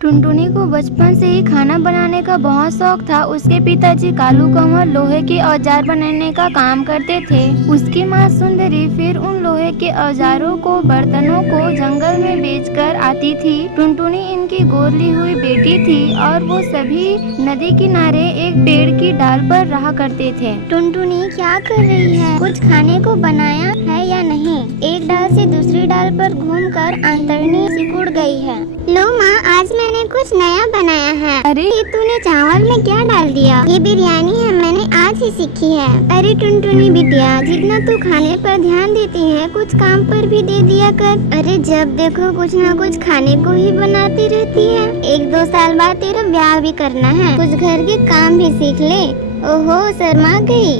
टुनटुनी को बचपन से ही खाना बनाने का बहुत शौक था। उसके पिताजी कालू कंवर लोहे के औजार बनाने का काम करते थे। उसकी माँ सुंदरी फिर उन लोहे के औजारों को, बर्तनों को जंगल में बेचकर आती थी। टुनटुनी इनकी गोद ली हुई बेटी थी और वो सभी नदी किनारे एक पेड़ की डाल पर रहा करते थे। टुनटुनी क्या कर रही है? कुछ खाने को बनाया है या नहीं? एक डाल से दूसरी डाल पर घूमकर अंतड़नी सिकुड़ गई है। लो माँ, आज मैंने कुछ नया बनाया है। अरे ये तूने चावल में क्या डाल दिया? ये बिरयानी है, मैंने आज ही सीखी है। अरे टुनटुनी बिटिया, जितना तू खाने पर ध्यान देती है, कुछ काम पर भी दे दिया कर। अरे जब देखो कुछ न कुछ खाने को ही बनाती रहती है। 1-2 साल बाद तेरा ब्याह भी करना है, कुछ घर के काम भी सीख ले। ओहो, शर्मा गई।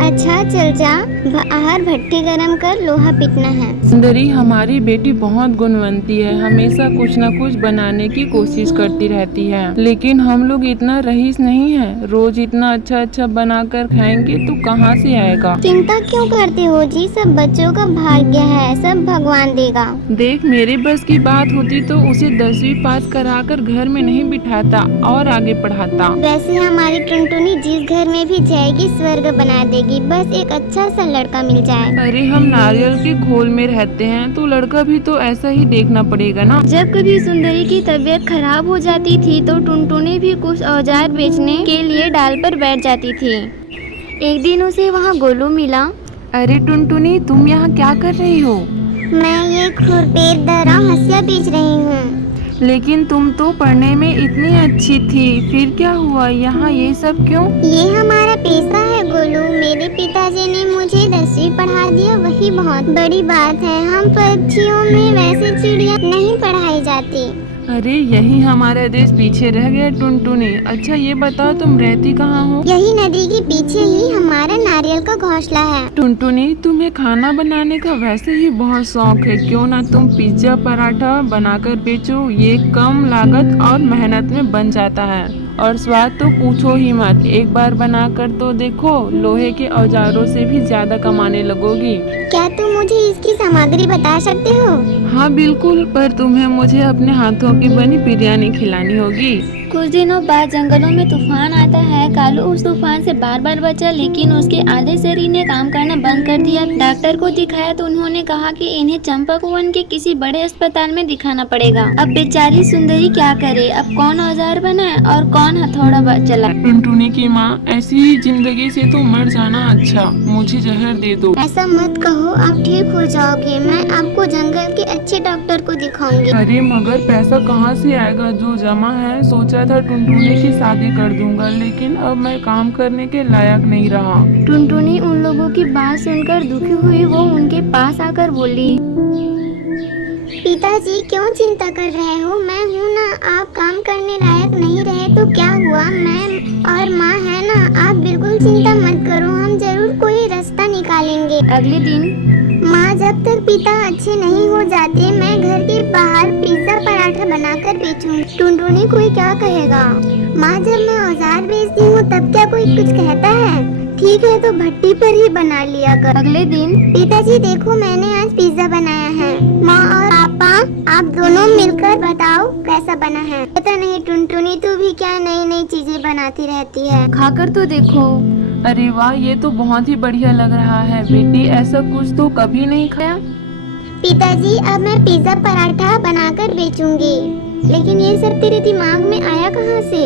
अच्छा चल जा, बाहर भट्टी गरम कर, लोहा पीटना है। सुंदरी, हमारी बेटी बहुत गुणवंती है, हमेशा कुछ न कुछ बनाने की कोशिश करती रहती है। लेकिन हम लोग इतना रईस नहीं है, रोज इतना अच्छा अच्छा बनाकर खाएंगे तो कहाँ से आएगा। चिंता क्यों करते हो जी? सब बच्चों का भाग्य है, सब भगवान देगा। देख, मेरे बस की बात होती तो उसे 10वीं पास कराकर घर में नहीं बिठाता और आगे पढ़ाता। वैसे हमारी टुनटुनी जिस घर में भी जाएगी स्वर्ग बना देगी, बस एक अच्छा सा लड़का मिल जाए। अरे हम नारियल के खोल में रहते हैं तो लड़का भी तो ऐसा ही देखना पड़ेगा ना। जब कभी सुंदरी की तबीयत खराब हो जाती थी तो टुनटुनी भी कुछ औजार बेचने के लिए डाल पर बैठ जाती थी। एक दिन उसे वहाँ गोलू मिला। अरे टुनटुनी, तुम यहाँ क्या कर रही हो? मैं ये खुरपेट दरा हंसिया बेच रही हूँ। लेकिन तुम तो पढ़ने में इतनी अच्छी थी, फिर क्या हुआ? यहाँ ये सब क्यों? ये हमारा पेशा है गोलू। मेरे पिताजी ने मुझे 10वीं पढ़ा दिया, वही बहुत बड़ी बात है। हम पक्षियों में वैसे चिड़िया नहीं पढ़ाई जाती। अरे यही हमारा देश पीछे रह गया टुनटुनी। अच्छा ये बताओ, तुम रहती कहाँ हो? यही नदी के पीछे ही हमारा नारियल का घोंसला है। टुनटुनी, तुम्हें खाना बनाने का वैसे ही बहुत शौक है, क्यों ना तुम पिज्जा पराठा बनाकर बेचो। ये कम लागत और मेहनत में बन जाता है और स्वाद तो पूछो ही मत। एक बार बनाकर तो देखो, लोहे के औजारों से भी ज्यादा कमाने लगोगी। क्या तुम मुझे इसकी सामग्री बता सकते हो? हाँ बिल्कुल, पर तुम्हें मुझे अपने हाथों की बनी बिरयानी खिलानी होगी। कुछ दिनों बाद जंगलों में तूफान आता है। कालू उस तूफान से बार बार बचा, लेकिन उसके आधे शरीर ने काम करना बंद कर दिया। डॉक्टर को दिखाया तो उन्होंने कहा कि इन्हें चंपकवन के किसी बड़े अस्पताल में दिखाना पड़ेगा। अब बेचारी सुंदरी क्या करे? अब कौन औजार बनाए और कौन हथौड़ा चला? टुनटुनी की माँ, ऐसी ही जिंदगी से तो मर जाना अच्छा। मुझे जहर दे दो। ऐसा मत कहो, आप ठीक हो जाओगे। मैं आपको जंगल के अच्छे डॉक्टर को दिखाऊंगी। अरे मगर पैसा कहाँ से आएगा? जो जमा है, सोचा था टुनटुनी की शादी कर दूंगा, लेकिन अब मैं काम करने के लायक नहीं रहा। टुनटुनी उन लोगों की बात सुनकर दुखी हुई। वो उनके पास आकर बोली, पिताजी क्यों चिंता कर रहे हो? मैं हूँ ना। आप काम करने लायक नहीं रहे तो क्या हुआ? मैं और माँ है ना। आप बिल्कुल चिंता मत करो, हम जरूर कोई रास्ता निकालेंगे। अगले दिन माँ, जब तक पिता अच्छे नहीं हो जाते, मैं घर के बाहर पिज्जा पराठा बनाकर बेचूंगी। टुनटुनी कोई क्या कहेगा? माँ, जब मैं औजार बेचती हूँ तब क्या कोई कुछ कहता है? ठीक है, तो भट्टी पर ही बना लिया कर। अगले दिन पिताजी देखो, मैंने आज पिज्जा बनाया है। माँ और पापा, आप दोनों मिलकर बताओ कैसा बना है। पता नहीं टुनटुनी, तू भी क्या नई नई चीजें बनाती रहती है। खाकर तो देखो। अरे वाह, ये तो बहुत ही बढ़िया लग रहा है बेटी, ऐसा कुछ तो कभी नहीं खाया। पिताजी, अब मैं पिज्जा पराठा बनाकर बेचूंगी। लेकिन ये सब तेरे दिमाग में आया कहाँ से?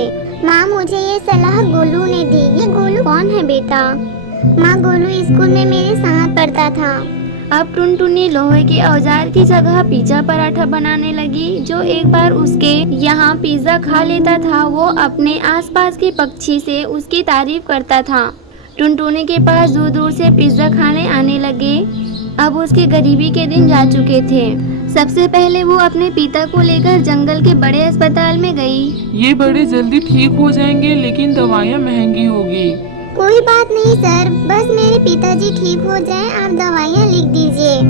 माँ, मुझे ये सलाह गोलू ने दी। ये गोलू कौन है बेटा? माँ, गोलू स्कूल में मेरे साथ पढ़ता था। अब टुनटुनी लोहे के औजार की जगह पिज्जा पराठा बनाने लगी। जो एक बार उसके यहाँ पिज्जा खा लेता था, वो अपने आसपास के पक्षी से उसकी तारीफ करता था। टुनटुनी के पास दूर दूर से पिज्जा खाने आने लगे। अब उसके गरीबी के दिन जा चुके थे। सबसे पहले वो अपने पिता को लेकर जंगल के बड़े अस्पताल में गई। ये बड़े जल्दी ठीक हो जाएंगे, लेकिन दवाइयाँ महंगी होगी। कोई बात नहीं सर, बस मेरे पिताजी ठीक हो जाएं, आप दवाइयाँ लिख दीजिए।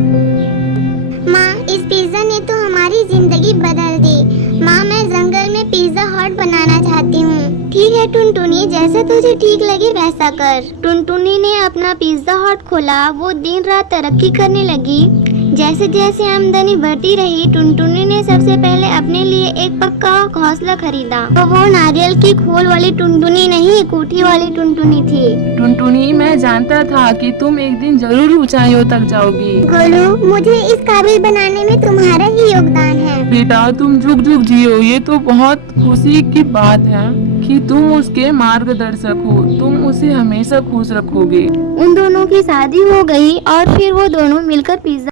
माँ, इस पिज्जा ने तो हमारी जिंदगी बदल दी। माँ, मैं जंगल में पिज्जा हट बनाना चाहती हूँ। ठीक है टुनटुनी, जैसा तुझे ठीक लगे वैसा कर। टुनटुनी ने अपना पिज्जा हट खोला। वो दिन रात तरक्की करने लगी। जैसे जैसे आमदनी बढ़ती रही, टुनटुनी ने सबसे पहले अपने लिए एक पक्का घोंसला खरीदा। तो वो नारियल की खोल वाली टुनटुनी नहीं, कोठी वाली टुनटुनी थी। टुनटुनी, मैं जानता था कि तुम एक दिन जरूर ऊंचाइयों तक जाओगी। गोलू, मुझे इस काबिल बनाने में तुम्हारा ही योगदान है। बेटा, तुम जुग जुग जियो। ये तो बहुत खुशी की बात है कि तुम उसके मार्गदर्शक हो। तुम उसे हमेशा खुश रखोगे। उन दोनों की शादी हो गई और फिर वो दोनों मिलकर पिज्जा